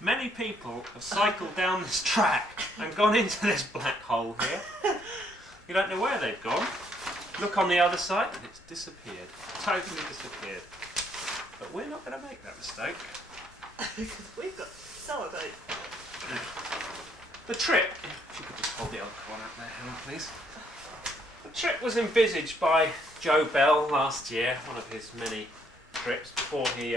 Many people have cycled down this track and gone into this black hole here. You don't know where they've gone. Look on the other side and it's disappeared. Totally disappeared. But we're not going to make that mistake. Because we've got sourdough. The trip, if you could just hold the other corner up there, Helen, please. The trip was envisaged by Joe Bell last year, one of his many trips, before he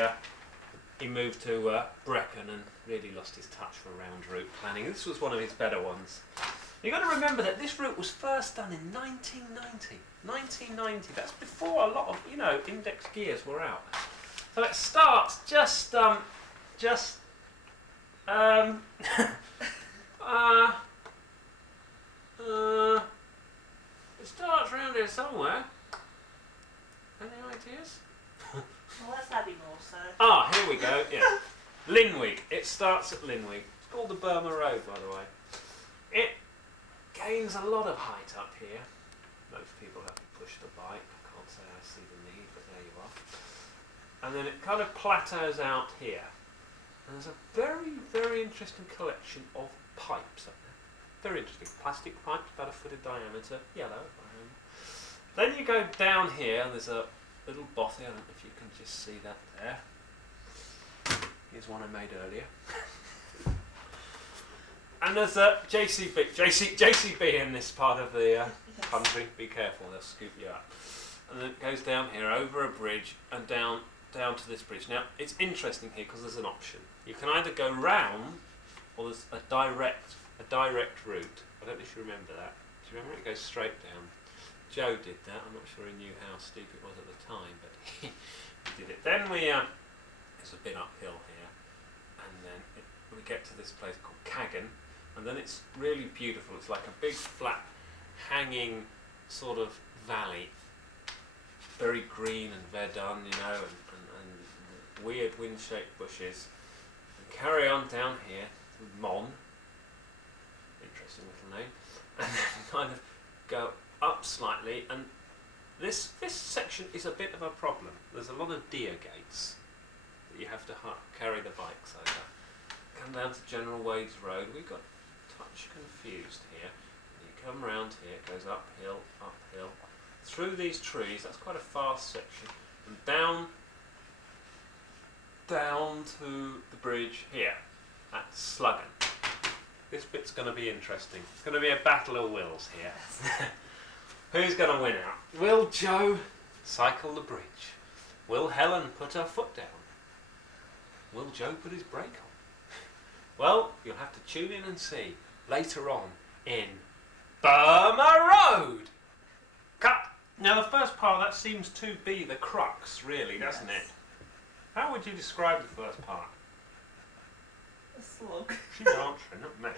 moved to Brecon and really lost his touch for round route planning. This was one of his better ones. You've got to remember that this route was first done in 1990. 1990, that's before a lot of, index gears were out. So it starts it starts around here somewhere. Any ideas? Well, that's Aviemore, so... Ah, here we go, yeah. Linweek. It starts at Linweek. It's called the Burma Road, by the way. It gains a lot of height up here. Most people have to push the bike. I can't say I see the need, but there you are. And then it kind of plateaus out here. And there's a very, very interesting collection of pipes up there. Very interesting. Plastic pipes, about a foot in diameter, yellow. Then you go down here, and there's a little bothy. I don't know if you can just see that there. Here's one I made earlier. And there's a JCB in this part of the country. Be careful, they'll scoop you up. And then it goes down here, over a bridge, and down to this bridge. Now, it's interesting here because there's an option. You can either go round, or there's a direct route. I don't know if you remember that. Do you remember it goes straight down? Joe did that. I'm not sure he knew how steep it was at the time, but he did it. Then it's a bit uphill here, and then we get to this place called Cairngorms, and then it's really beautiful. It's like a big flat hanging sort of valley, very green and verdant, and weird wind-shaped bushes. And carry on down here to Mon, interesting little name, and then kind of go up slightly, and this section is a bit of a problem. There's a lot of deer gates that you have to carry the bikes over. Come down to General Wade's Road. We got a touch confused here. And you come round here, it goes uphill, through these trees. That's quite a fast section, and down to the bridge here at Sluggan. This bit's going to be interesting. It's going to be a battle of wills here. Who's going to win out? Will Joe cycle the bridge? Will Helen put her foot down? Will Joe put his brake on? Well, you'll have to tune in and see later on in Burma Road. Cut! Now the first part of that seems to be the crux, really, doesn't it? How would you describe the first part? A slog. She's answering, not me.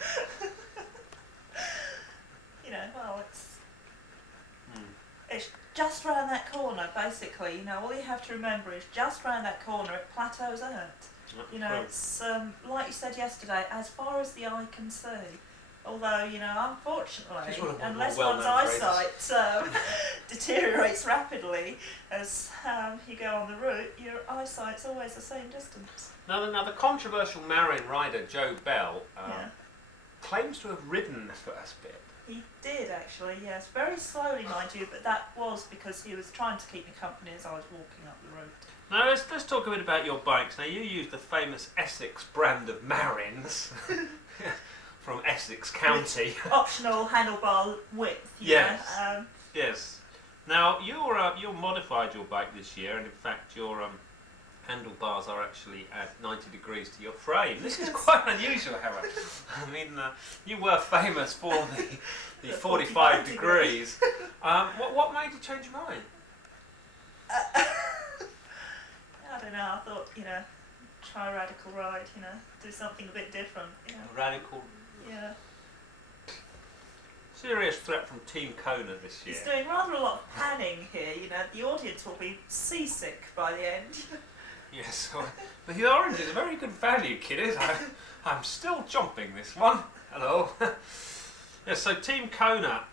It's just round that corner, basically. All you have to remember is just round that corner it plateaus out. It's like you said yesterday, as far as the eye can see. Although, unfortunately, unless one's eyesight deteriorates rapidly as you go on the route, your eyesight's always the same distance. Now the controversial Marin rider Joe Bell claims to have ridden the first bit. He did, actually, yes. Very slowly, mind you, but that was because he was trying to keep me company as I was walking up the road. Now, let's talk a bit about your bikes. Now, you use the famous Essex brand of Marins from Essex County. With optional handlebar width, yes. Yes. Now, you modified your bike this year, and in fact, your handlebars are actually at 90 degrees to your frame. This is quite unusual, however. I mean, you were famous for the 45 degrees. What made you change your mind? I don't know, I thought, try a radical ride, do something a bit different. A radical? Yeah. Serious threat from Team Kona this year. He's doing rather a lot of panning here, the audience will be seasick by the end. Yes, well, the orange is a very good value, kiddies. I'm still jumping this one. Hello. Yes, so Team Kona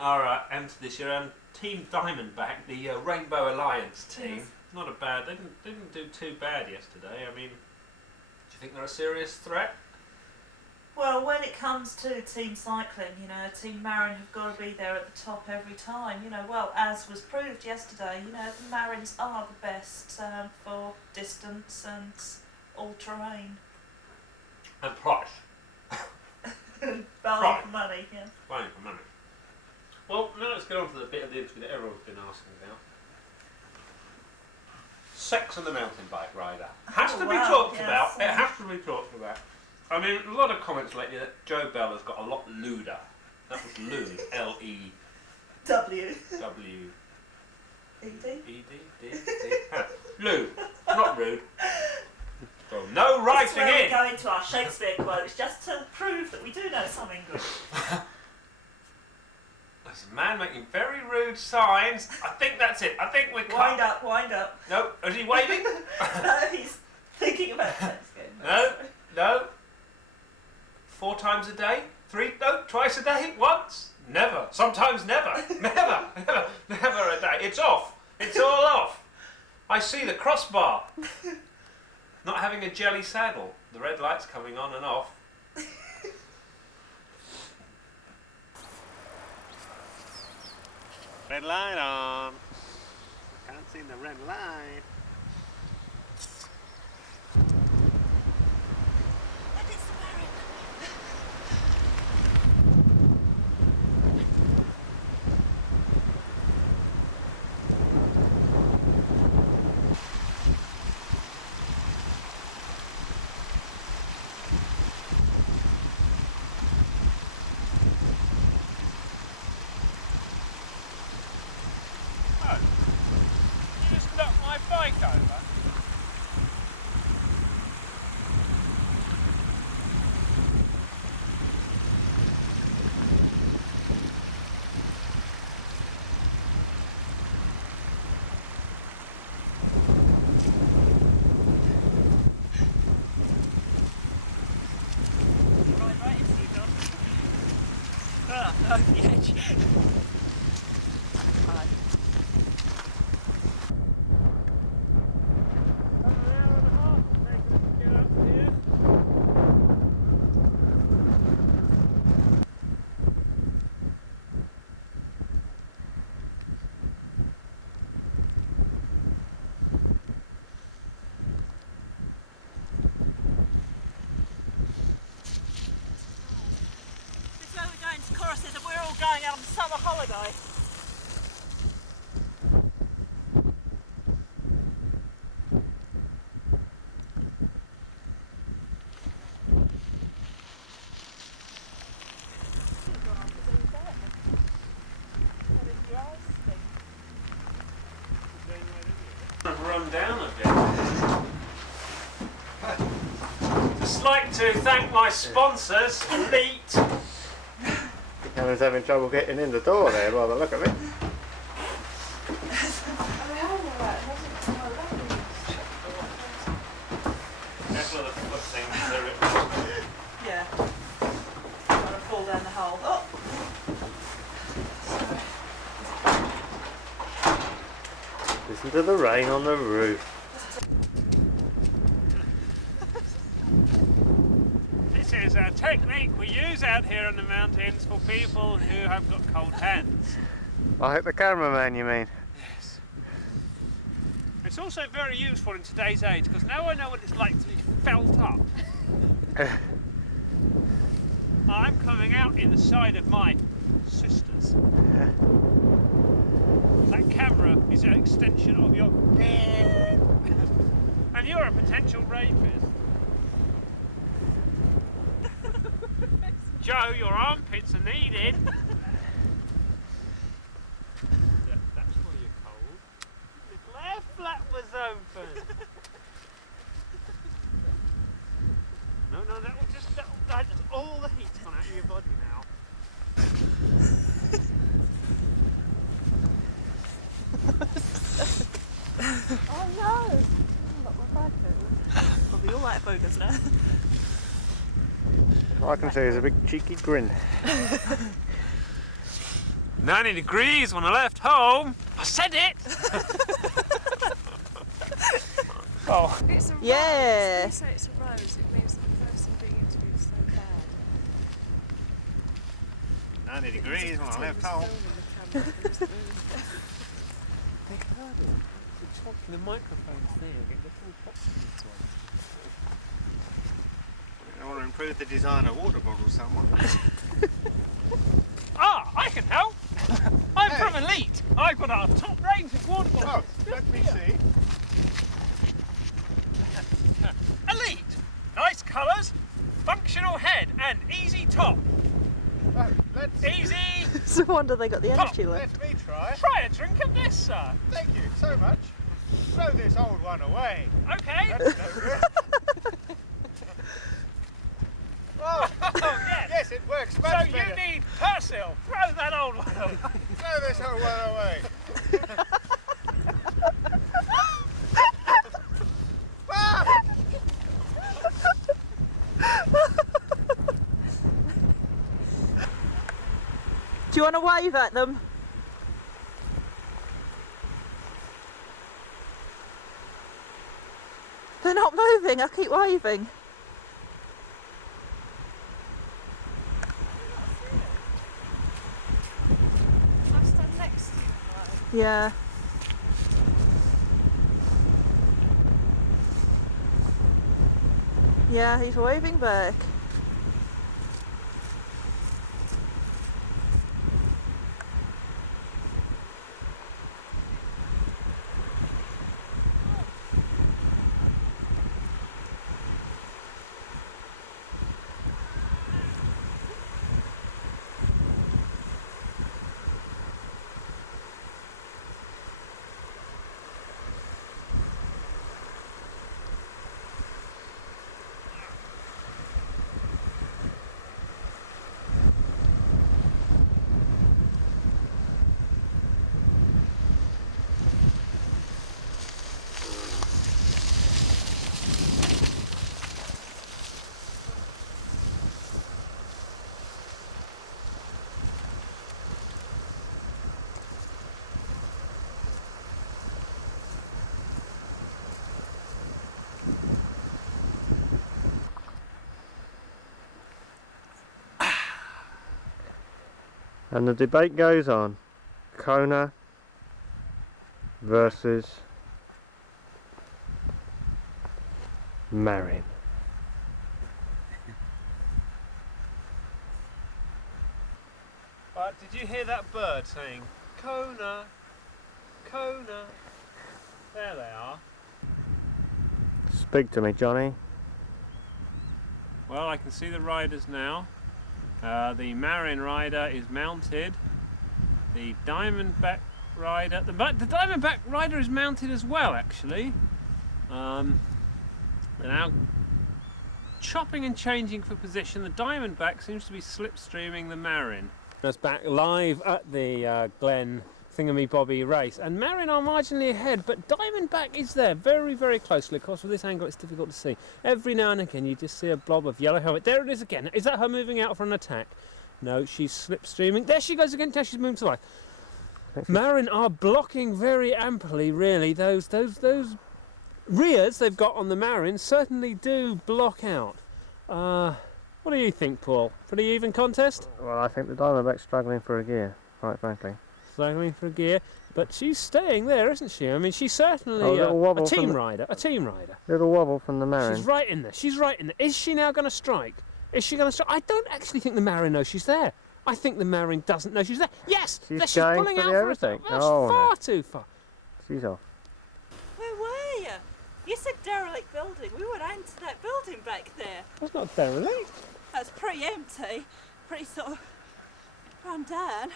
are entered this year, and Team Diamondback, the Rainbow Alliance team. Yes. Not a bad. They didn't do too bad yesterday. I mean, did you think they're a serious threat? Well, when it comes to team cycling, you know, Team Marin have got to be there at the top every time. You know, well, as was proved yesterday, you know, the Marins are the best for distance and all terrain. And price. Value for money, yeah. Value for money. Well, now let's get on to the bit of the interview that everyone's been asking about. Sex and the mountain bike rider. Has to be talked about. It has to be talked about. I mean, a lot of comments lately that Joe Bell has got a lot lewder. That was lewd. W. W. E-D? E-D? D? Lewd. Not rude. So no writing That's where in. we go into our Shakespeare quotes, just to prove that we do know some English. There's a man making very rude signs. I think that's it. I think we're Wind up, wind up. No, is he waving? No, he's thinking about sex again. No, no. 4 times a day? 3? No, twice a day? Once? Never. Sometimes never. Never. Never a day. It's off. It's all off. I see the crossbar. Not having a jelly saddle. The red light's coming on and off. Red light on. Can't see the red light. You just knocked my bike over. Over the edge. Choruses and we're all going out on summer holiday. I've run down a bit. Just like to thank my sponsors, Elite. Cameron's having trouble getting in the door there by the look of it. That's one of the first things Yeah. I'm going to fall down the hole. Oh! Listen to the rain on the roof. This is a technique we use out here in the mountains for people who have got cold hands. Like the cameraman, you mean? Yes. It's also very useful in today's age because now I know what it's like to be felt up. I'm coming out in the side of my sisters. That camera is an extension of your and you're a potential rapist. Joe, your armpits are needed. That's why you're cold. The left flap was open. No, that will just, that's all the heat's gone out of your body now. Oh no! Not my bag though. Probably all like focus now. All I can say is a big cheeky grin. 90 degrees when I left home. I said it! Oh. It's a rose. Yeah. When you say it's a rose, it 90 degrees when I left home. They heard it. The talking, the microphone's there. Get little boxes. I want to improve the design of water bottles somewhat. Ah, I can help. I'm from Elite. I've got our top range of water bottles. Oh, let me see. Elite. Nice colours, functional head, and easy top. Oh, let's Easy. It's no wonder they got the energy let left. me try. Try a drink of this, sir. Thank you so much. Throw this old one away. Okay. That's no good. Oh, yes. yes, it works So much you better. need Persil. Throw that old one away. Throw this old one away. Ah! Do you want to wave at them? They're not moving, I keep waving. I stand next to you. Yeah. Yeah, he's waving back. And the debate goes on. Kona versus Marin. But did you hear that bird saying, Kona, Kona? There they are. Speak to me, Johnny. Well, I can see the riders now. The Marin rider is mounted. The Diamondback rider, the Diamondback rider is mounted as well, actually. They're now chopping and changing for position. The Diamondback seems to be slipstreaming the Marin. That's back live at the Glen Thingamybobby race, and Marin are marginally ahead, but Diamondback is there very, very closely. Of course, with this angle, it's difficult to see. Every now and again, you just see a blob of yellow helmet. There it is again. Is that her moving out for an attack? No, she's slipstreaming. There she goes again. Now she's moving to life. Marin are blocking very amply, really. Those rears they've got on the Marin certainly do block out. What do you think, Paul? Pretty even contest? Well, I think the Diamondback's struggling for a gear, quite frankly. Struggling for a gear, but she's staying there, isn't she? I mean, she's certainly a a team rider. A team rider. Little wobble from the Marin. She's right in there. She's right in there. Is she now going to strike? Is she going to strike? I don't actually think the Marin knows she's there. I think the Marin doesn't know she's there. Yes, She's there, going pulling for out the for a overtake. That's Oh, far no. too far. She's off. Where were you? You said derelict building. We went into that building back there. That's not derelict. That's pretty empty, pretty sort of run down.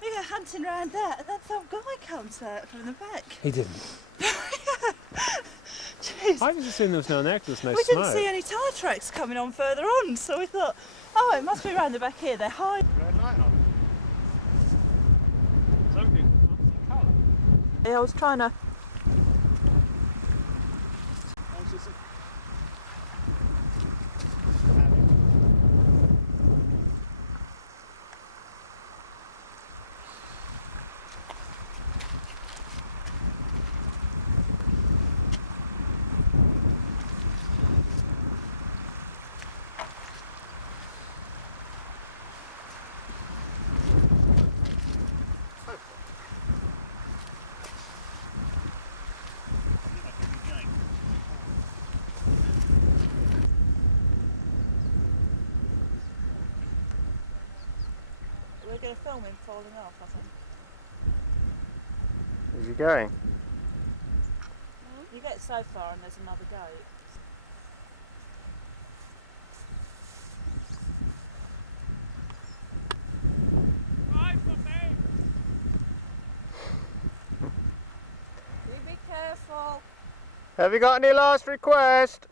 We were hunting round there, and that some guy comes out from the back. He didn't. Jeez. I was assuming there was no one there because there's no We smoke. didn't see any tyre tracks coming on further on, so we thought, oh, it must be round the back here. They're high. Red light on. Some people can't see colour. Yeah, I was trying to. going to film him falling off, I think. Is he going? You get so far and there's another gate. Right for me. You be careful. Have you got any last request?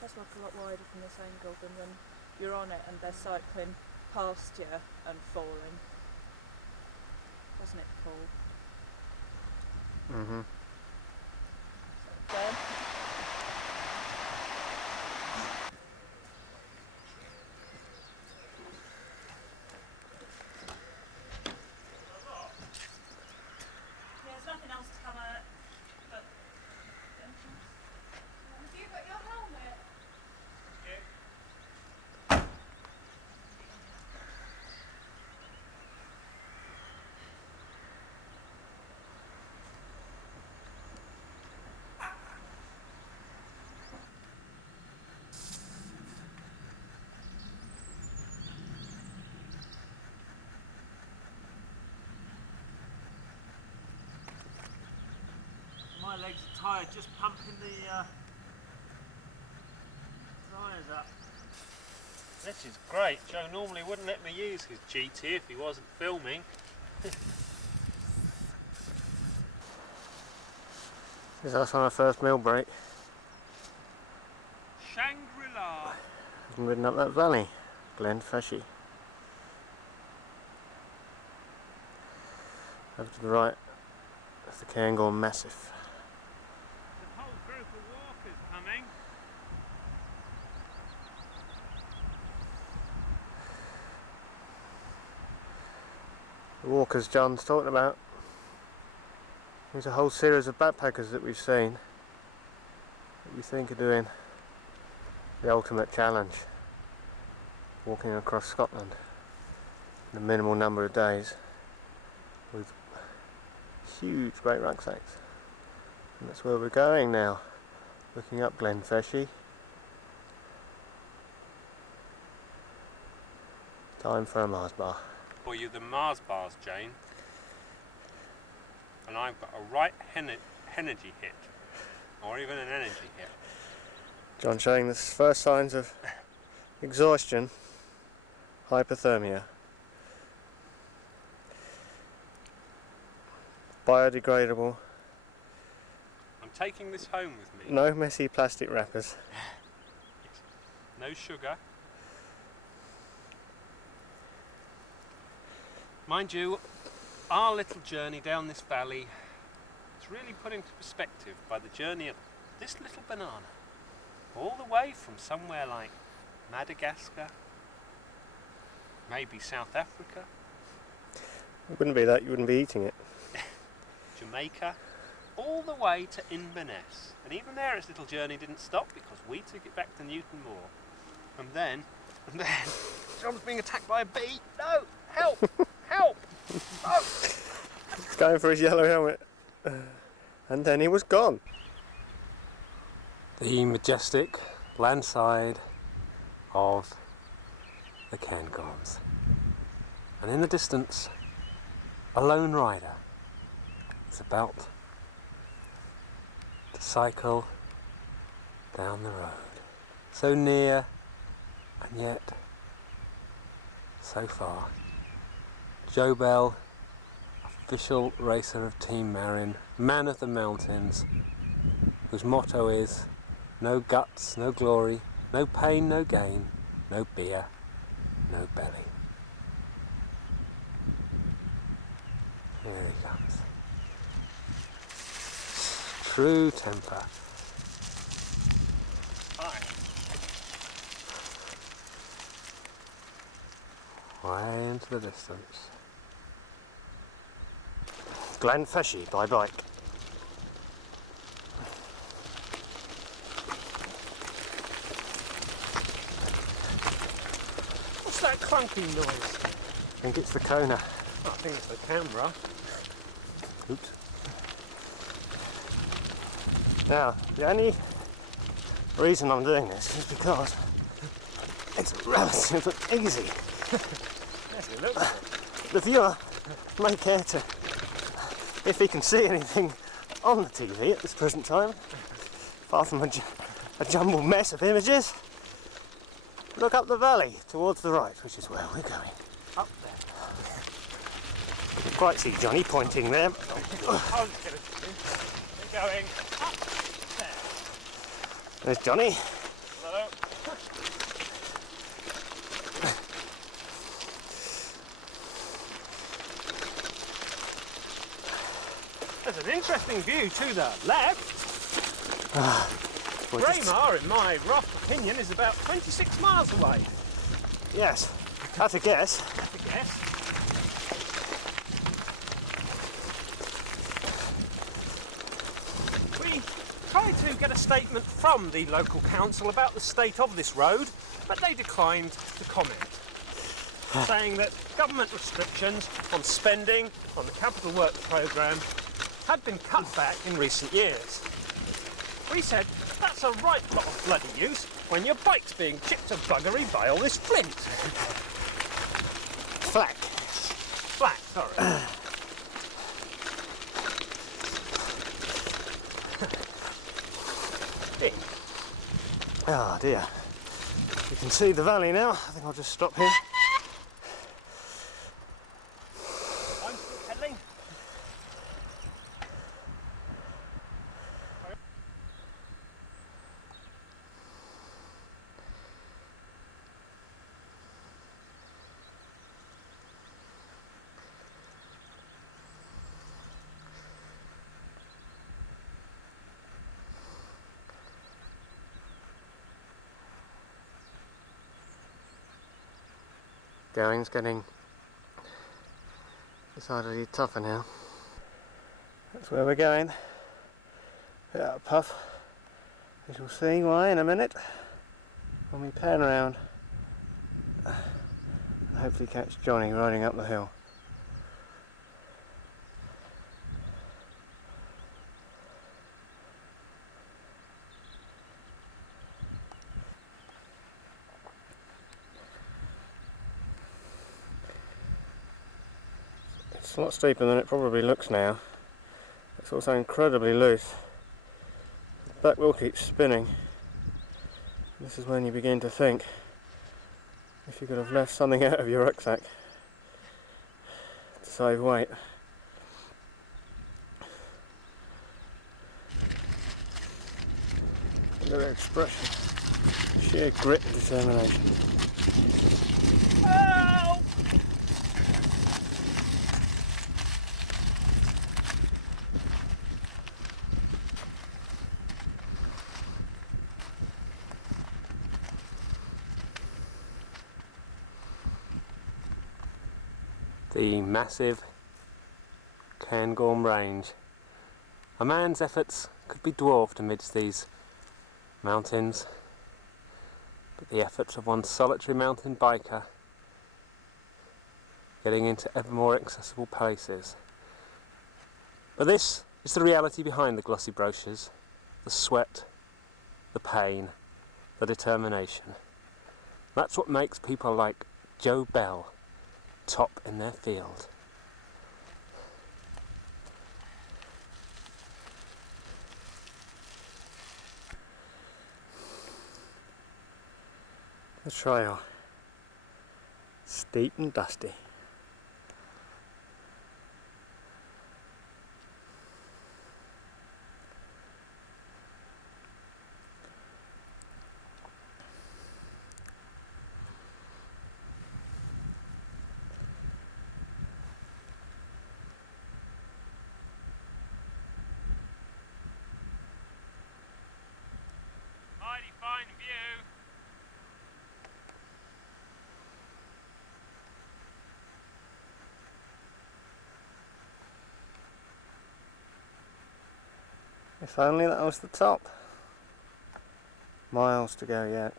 That's like a lot wider from this angle than when you're on it and they're cycling past you and falling. Wasn't it cool? Mm-hmm. Then. Yeah, there's nothing else to come out. But have you got your helmet? My legs are tired, just pumping the tyres up. This is great. Joe normally wouldn't let me use his GT if he wasn't filming. Is that on our first meal break? Shangri-La. I've ridden up that valley, Glen Feshie. Over to the right, that's the Cairngorms Massif. The whole group of walkers coming. The walkers John's talking about. There's a whole series of backpackers that we've seen that we think are doing the ultimate challenge, walking across Scotland in a minimal number of days with huge great rucksacks. And that's where we're going now, looking up Glen Feshie. Time for a Mars bar. For you the Mars bars, Jane. And I've got a right energy hit. Or even an energy hit. Jon showing the first signs of exhaustion, hypothermia. Biodegradable, I'm taking this home with me. no messy plastic wrappers. No sugar. Mind you, our little journey down this valley is really put into perspective by the journey of this little banana. All the way from somewhere like Madagascar, maybe South Africa, It wouldn't be that, you wouldn't be eating it. Jamaica, all the way to Inverness. And even there its little journey didn't stop because we took it back to Newtonmore. And then, John's being attacked by a bee. No! Help! Help! No! He's going for his yellow helmet. And then he was gone. The majestic landside of the Cairngorms. And in the distance, a lone rider is about to cycle down the road. So near and yet so far. Joe Bell, official racer of Team Marin, man of the mountains, whose motto is no guts, no glory, no pain, no gain, no beer, no belly. Here he comes. True temper. Hi. Way into the distance. Glen Feshie by bike. clunking noise? I think it's the Kona. I think it's the camera. Oops. Now, the only reason I'm doing this is because it's relatively easy. Yes, it looks good. The viewer may care to, if he can see anything on the TV at this present time, apart from a jumbled mess of images, look up the valley towards the right, which is where we're going. Up there. Can't quite see Johnny pointing there. I'll get it. We're going up there. There's Johnny. Hello. There's an interesting view to the left. Braemar, in my rough opinion, is about 26 miles away. Yes, that's a guess. That's a guess. We tried to get a statement from the local council about the state of this road, but they declined to comment, saying that government restrictions on spending on the capital works programme had been cut back in recent years. We said, that's a right lot of bloody use when your bike's being chipped to buggery by all this flint. Flack. Flat, sorry. Oh dear. You can see the valley now. I think I'll just stop here. I'm still pedaling. Going's getting decidedly tougher now. That's where we're going. Bit out of puff. We shall see why in a minute when we pan around and hopefully catch Johnny riding up the hill. It's a lot steeper than it probably looks now. It's also incredibly loose. The back wheel keeps spinning. This is when you begin to think if you could have left something out of your rucksack to save weight. Look at the expression. Sheer grit and determination. Help! The massive Cairngorm range. A man's efforts could be dwarfed amidst these mountains, but the efforts of one solitary mountain biker getting into ever more accessible places. But this is the reality behind the glossy brochures, the sweat, the pain, the determination. That's what makes people like Joe Bell top in their field. The trail, steep and dusty. Mighty fine view. If only that was the top. Miles to go yet.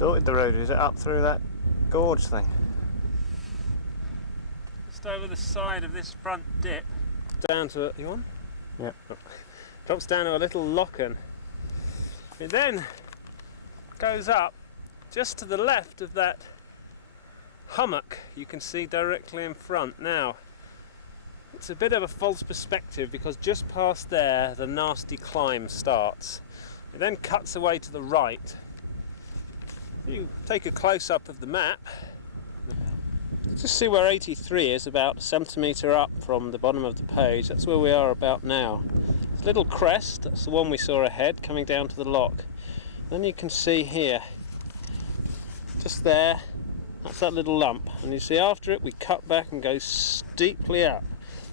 sorted the road? Is it up through that gorge thing? Just over the side of this front dip, down to you on? Yep. Drops down to a little locken. It then goes up just to the left of that hummock you can see directly in front. Now, it's a bit of a false perspective because just past there the nasty climb starts. It then cuts away to the right. You take a close-up of the map. Just see where 83 is, about a centimetre up from the bottom of the page. That's where we are about now. It's a little crest, that's the one we saw ahead, coming down to the lock. Then you can see here, just there, that's that little lump. And you see after it we cut back and go steeply up.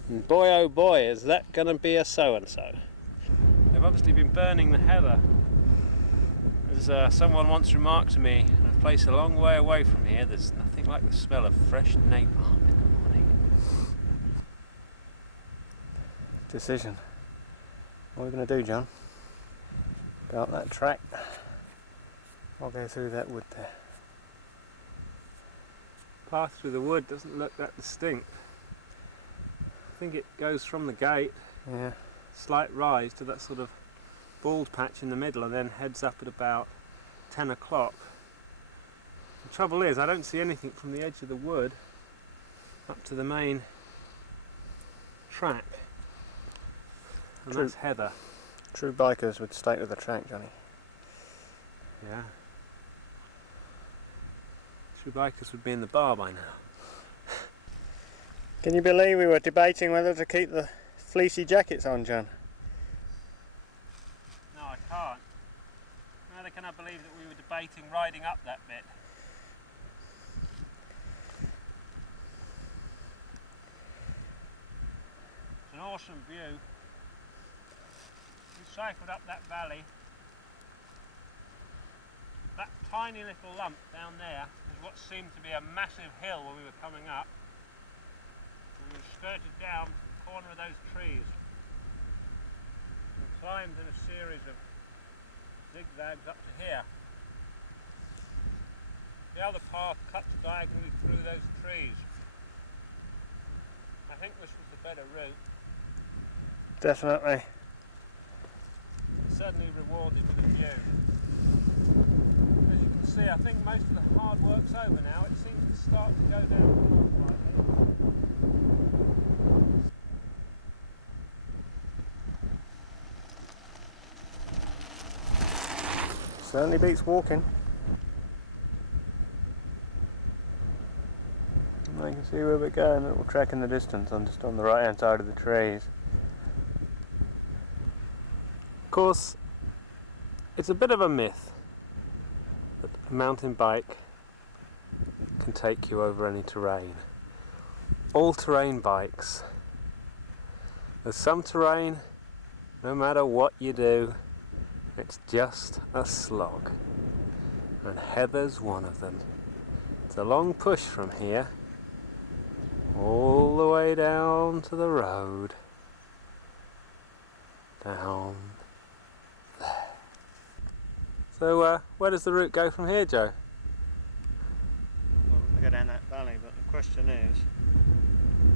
And boy oh boy, is that going to be a so-and-so. They've obviously been burning the heather. As someone once remarked to me, in a place a long way away from here, there's nothing like the smell of fresh napalm in the morning. Decision. What are we going to do, John? Go up that track. I'll go through that wood there. Path through the wood doesn't look that distinct. I think it goes from the gate, Yeah. slight rise to that sort of bald patch in the middle and then heads up at about 10 o'clock. The trouble is I don't see anything from the edge of the wood up to the main track. And True. that's heather. True bikers would stay with the track, Johnny. Yeah. True bikers would be in the bar by now. Can you believe we were debating whether to keep the fleecy jackets on, John? No, I can't. Neither can I believe that we were debating riding up that bit. It's an awesome view. We cycled up that valley. That tiny little lump down there is what seemed to be a massive hill when we were coming up. And we skirted down the corner of those trees and climbed in a series of zigzags up to here. The other path cuts diagonally through those trees. I think this was the better route. Definitely. Certainly rewarded with a view. As you can see, I think most of the hard work's over now. It seems to start to go down slightly. Certainly beats walking. And I can see where we're going, a little track in the distance, just on the right hand side of the trees. Of course, it's a bit of a myth that a mountain bike can take you over any terrain. All-terrain bikes. There's some terrain, no matter what you do, it's just a slog. And heather's one of them. It's a long push from here, all the way down to the road. Down there. So, where does the route go from here, Joe? Well, we're going to go down that valley, but the question is,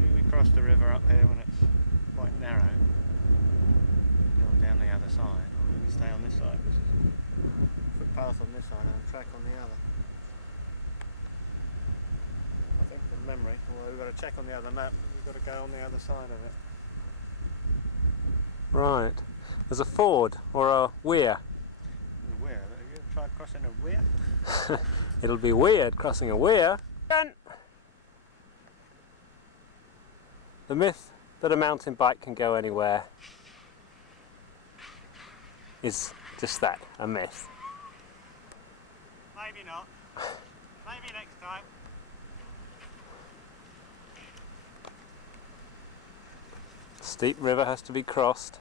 do we cross the river up here when it's quite narrow, go down the other side, or do we stay on this side? This is a footpath on this side and a track on the other. I think from memory, although we've got to check on the other map, we've got to go on the other side of it. Right. There's a ford or a weir. A weir? Have you ever tried crossing a weir? It'll be weird crossing a weir. And the myth that a mountain bike can go anywhere is just that, a myth. Maybe not. Maybe next time. Steep river has to be crossed.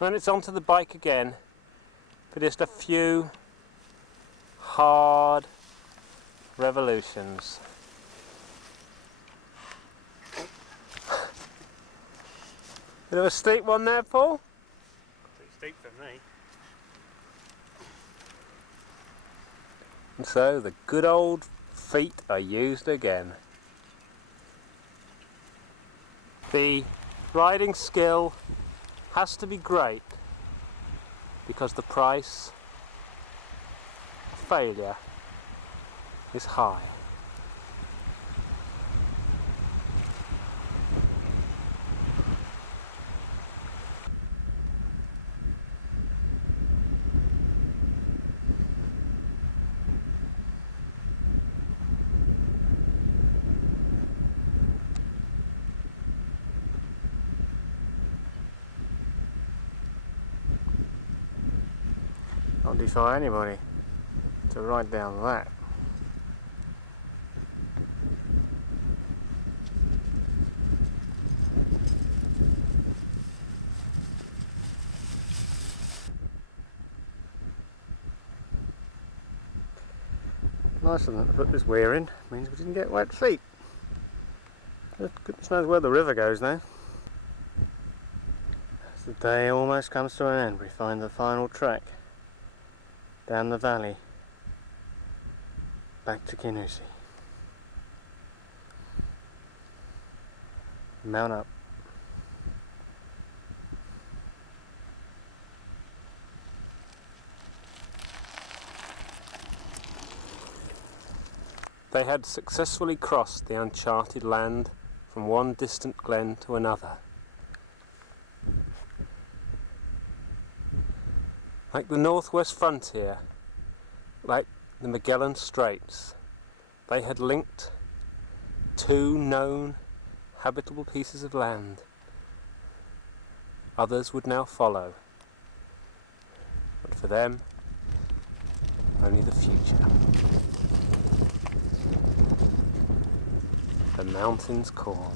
Then it's onto the bike again for just a few hard revolutions. Bit of a steep one there, Paul? Pretty steep for me. And so the good old feet are used again. The riding skill has to be great because the price of failure is high. Not defy anybody to ride down that. Nice of them to put this weir in, means we didn't get wet feet. Goodness knows where the river goes now. As the day almost comes to an end, we find the final track down the valley back to Kinusi. Mount up. They had successfully crossed the uncharted land from one distant glen to another. Like the northwest frontier, like the Magellan Straits, they had linked two known habitable pieces of land. Others would now follow, but for them, only the future. The mountains call.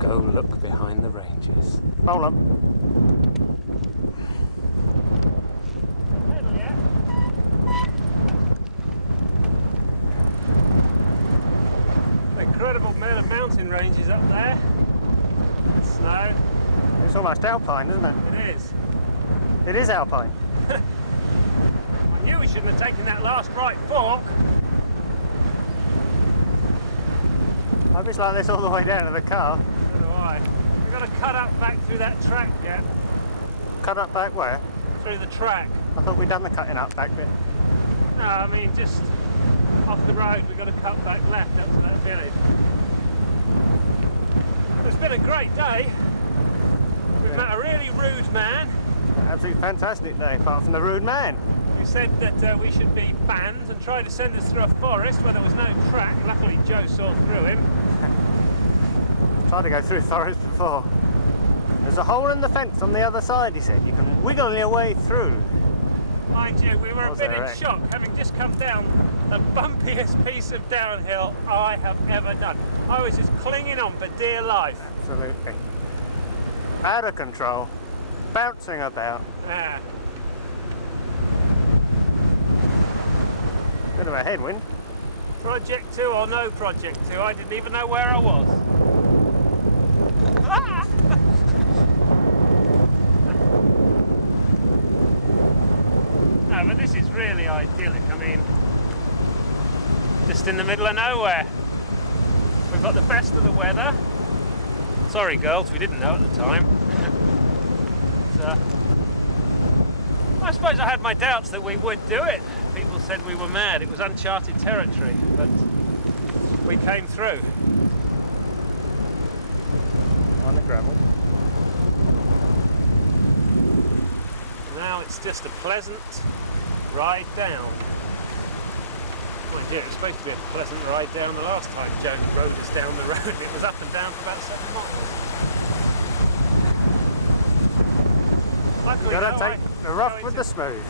Go look behind the ranges. Roll up. Incredible mountain ranges up there. The snow. It's almost alpine, isn't it? It is. It is alpine. I knew we shouldn't have taken that last right fork. I hope it's like this all the way down to the car. So do I. We've got to cut up back through that track yet. Cut up back where? Through the track. I thought we'd done the cutting up back bit. No, I mean just off the road we've got to cut back left up to that village. It's been a great day. We've met a really rude man. Absolutely fantastic day, apart from the rude man. Who said that we should be banned and tried to send us through a forest where there was no track. Luckily Joe saw through him. Tried to go through forest before. There's a hole in the fence on the other side, he said. You can wiggle your way through. Mind you, we were a bit in shock, having just come down the bumpiest piece of downhill I have ever done. I was just clinging on for dear life. Absolutely. Out of control, bouncing about. Yeah. Bit of a headwind. Project 2 or no Project 2, I didn't even know where I was. Ah! No, but this is really idyllic. I mean, just in the middle of nowhere. We've got the best of the weather. Sorry girls, we didn't know at the time. But, I suppose I had my doubts that we would do it. People said we were mad, it was uncharted territory, but we came through. On the gravel. Now it's just a pleasant ride down. Mind you, it was supposed to be a pleasant ride down the last time Joe rode us down the road, and it was up and down for about 7 miles. Luckily, You gotta though, take the rough with the smooth.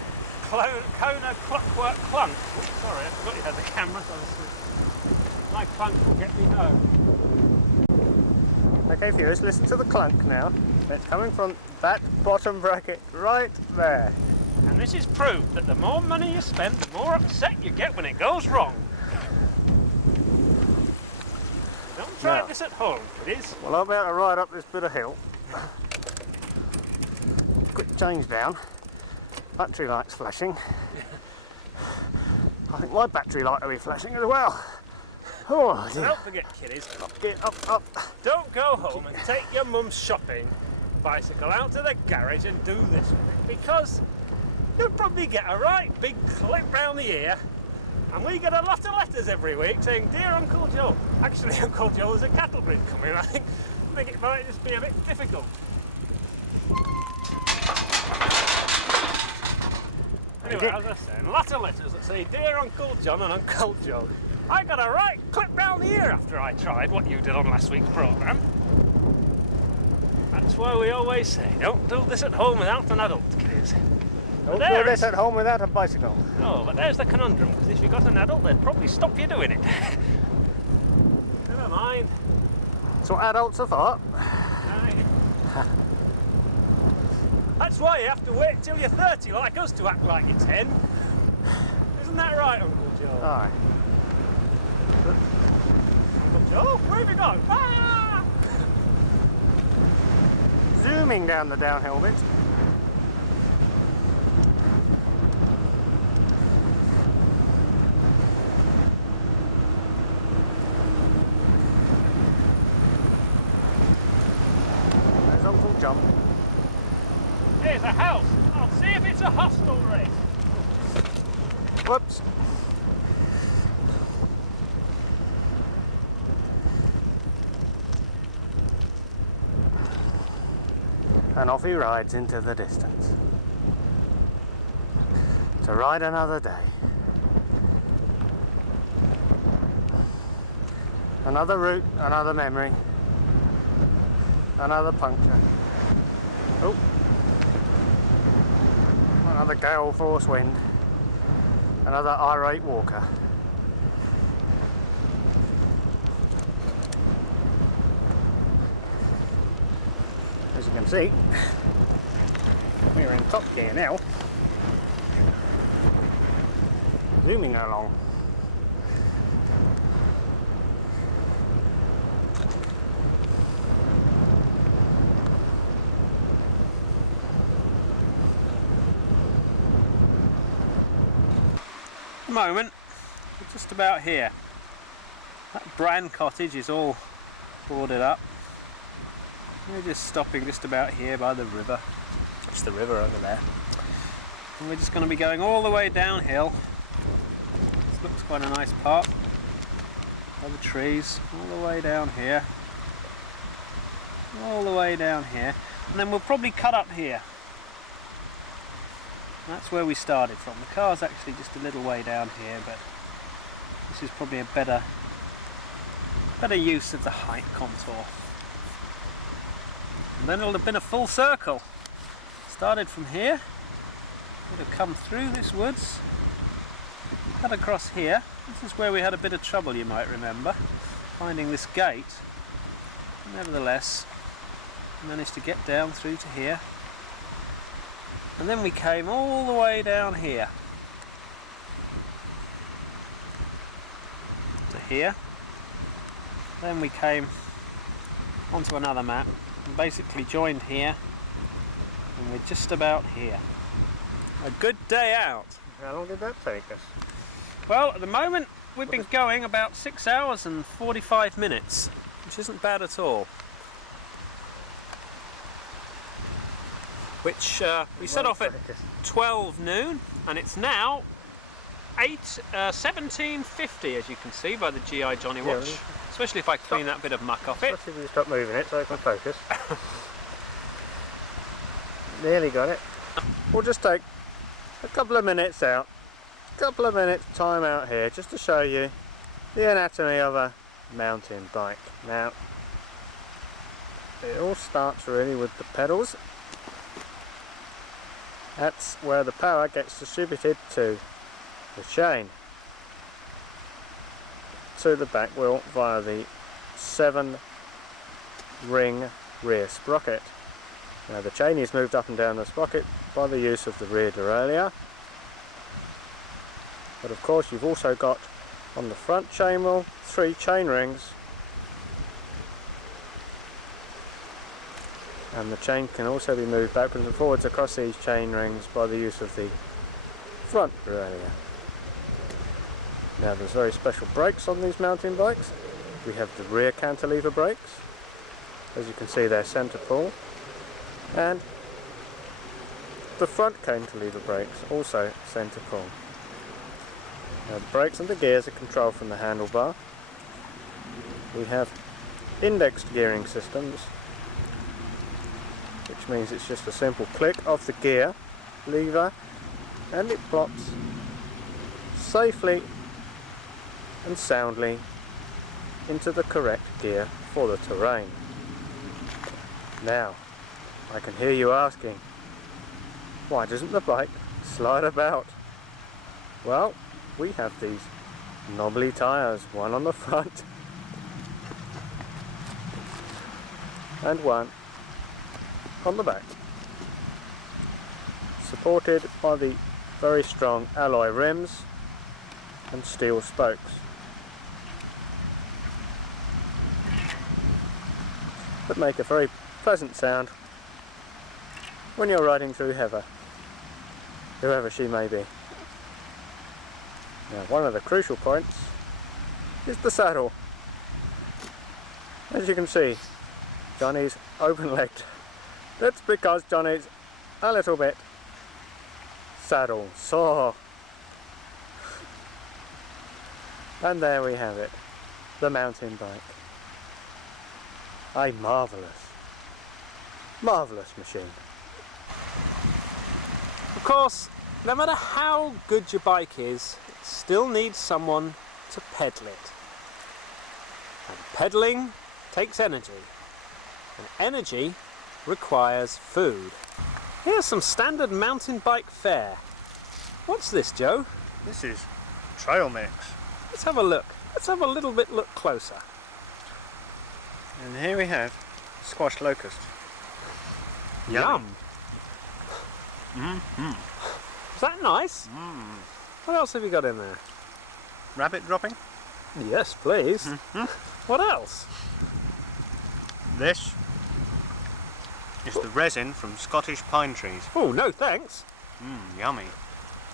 Kona Clockwork Clunk. Oops, sorry, I forgot you had the camera. So my clunk will get me home. Okay viewers, listen to the clunk now. It's coming from that bottom bracket right there. And this is proof that the more money you spend, the more upset you get when it goes wrong. Don't try this at home, please. Well, I'm about to ride up this bit of hill. Quick change down. Battery lights flashing. I think my battery light will be flashing as well. Oh, So dear. don't forget, kiddies, Up. don't go home and take your mum's shopping bicycle out to the garage and do this with it, because you'll probably get a right big clip round the ear, and we get a lot of letters every week saying, "Dear Uncle Joe." Actually, Uncle Joe, there's a cattle grid coming. I think it might just be a bit difficult. Anyway, as I said, lots of letters that say, "Dear Uncle John and Uncle Joe, I got a right clip round the ear after I tried what you did on last week's programme." That's why we always say, don't do this at home without an adult, kiddies. Don't There do this is- at home without a bicycle. No, but there's the conundrum, because if you got an adult, they'd probably stop you doing it. Never mind. That's what adults are for. Right. That's why you have to wait till you're 30 like us to act like you're 10. Isn't that right, Uncle Joe? Aye. Uncle Joe, where have you gone? Ah! Zooming down the downhill bit. There's Uncle John. Here's a house. I'll see if it's a hostelry. Whoops. And off he rides into the distance to ride another day. Another route, another memory, another puncture. Oh, another gale force wind, another irate walker. As you can see, we're in top gear now, zooming along. At the moment, we're just about here. That Bran cottage is all boarded up. We're just stopping just about here by the river. That's the river over there. And we're just going to be going all the way downhill. This looks quite a nice part. By the trees, all the way down here. All the way down here. And then we'll probably cut up here. That's where we started from. The car's actually just a little way down here, but this is probably a better use of the height contour. And then it'll have been a full circle. Started from here, would have come through this woods, cut across here. This is where we had a bit of trouble, you might remember, finding this gate. Nevertheless, managed to get down through to here. And then we came all the way down here to here. Then we came onto another map and basically joined here, and we're just about here. A good day out. How long did that take us? Well, at the moment we've been going about 6 hours and 45 minutes, which isn't bad at all. Which we set off at 12 noon, and it's now 17:50, as you can see by the GI Johnny watch. Especially if I clean that bit of muck off it. Especially if you stop moving it so I can focus. Nearly got it. We'll just take a couple of minutes out, a couple of minutes time out here just to show you the anatomy of a mountain bike. Now, it all starts really with the pedals. That's where the power gets distributed to the chain, to the back wheel via the 7-ring rear sprocket. Now the chain is moved up and down the sprocket by the use of the rear derailleur, but of course you've also got on the front chain wheel 3 chain rings, and the chain can also be moved backwards and forwards across these chain rings by the use of the front derailleur. Now there's very special brakes on these mountain bikes. We have the rear cantilever brakes. As you can see, they're centre pull. And the front cantilever brakes, also centre pull. Now the brakes and the gears are controlled from the handlebar. We have indexed gearing systems, which means it's just a simple click of the gear lever and it plops safely and soundly into the correct gear for the terrain. Now, I can hear you asking, why doesn't the bike slide about? Well, we have these knobbly tyres, one on the front and one on the back, supported by the very strong alloy rims and steel spokes, that make a very pleasant sound when you're riding through Heather, whoever she may be. Now, one of the crucial points is the saddle. As you can see, Johnny's open-legged. That's because Johnny's a little bit saddle sore. And there we have it, the mountain bike. A marvellous, marvellous machine. Of course, no matter how good your bike is, it still needs someone to pedal it. And pedalling takes energy. And energy requires food. Here's some standard mountain bike fare. What's this, Joe? This is trail mix. Let's have a look. Let's have a little bit look closer. And here we have squashed locust. Yum. Mm-hmm. Is that nice? Mm. What else have you got in there? Rabbit dropping. Yes, please. Mm-hmm. What else? This is the resin from Scottish pine trees. Oh, no thanks. Yummy.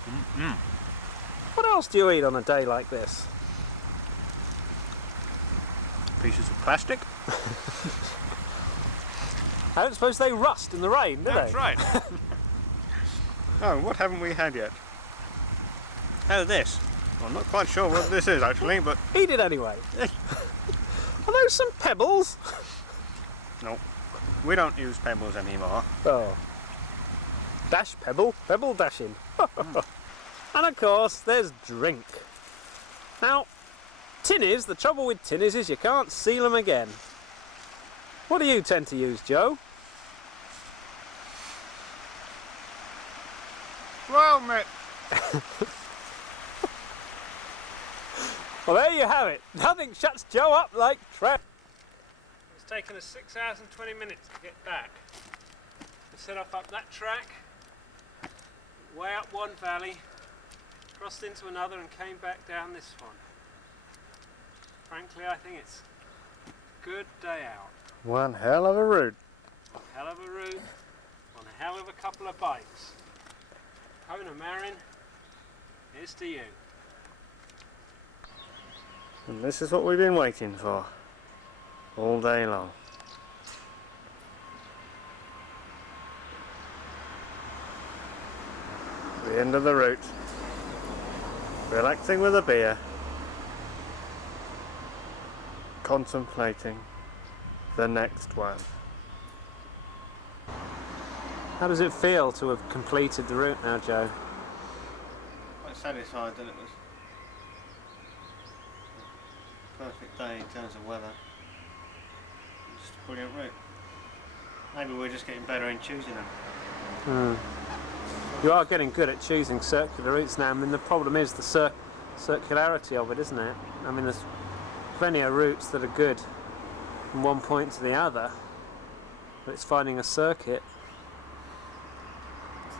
Mm-mm. What else do you eat on a day like this? Pieces of plastic. I don't suppose they rust in the rain, do That's they? right. Oh, what haven't we had yet? Oh, this. Well, I'm not quite sure what this is actually, but Eat it anyway. Are those some pebbles? no, we don't use pebbles anymore. Oh. Dash pebble, pebble dashing. And of course, there's drink. Now, tinnies, the trouble with tinnies is you can't seal them again. What do you tend to use, Joe? Well, mate. Well, there you have it. Nothing shuts Joe up like traffic. It's taken us 6 hours and 20 minutes to get back. We set up that track, way up one valley, crossed into another and came back down this one. Frankly, I think it's a good day out. One hell of a route. One hell of a route, on a hell of a couple of bikes. Kona Marin, here's to you. And this is what we've been waiting for all day long. The end of the route. Relaxing with a beer. Contemplating the next one. How does it feel to have completed the route now, Joe? Quite satisfied that it was a perfect day in terms of weather. Just a brilliant route. Maybe we're just getting better in choosing them. You are getting good at choosing circular routes now. I mean, the problem is the circularity of it, isn't it? I mean, there's plenty of routes that are good from one point to the other, but it's finding a circuit.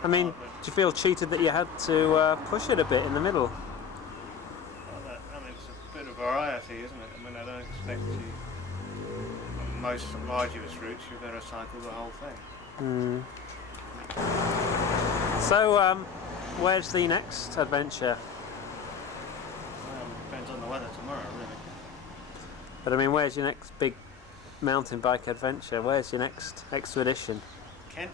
I mean, do you feel cheated that you had to push it a bit in the middle? Well, I mean, it's a bit of variety, isn't it? I mean, I don't expect you, on most arduous routes, you've got to cycle the whole thing. So, where's the next adventure? But I mean, where's your next big mountain bike adventure? Where's your next expedition? Kent.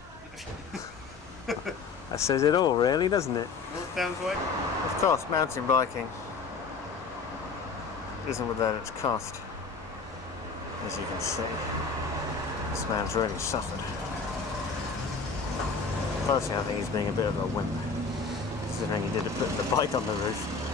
That says it all, really, doesn't it? North Downs Way. Of course, mountain biking isn't without its cost. As you can see, this man's really suffered. Personally, I think he's being a bit of a wimp, considering he did put the bike on the roof.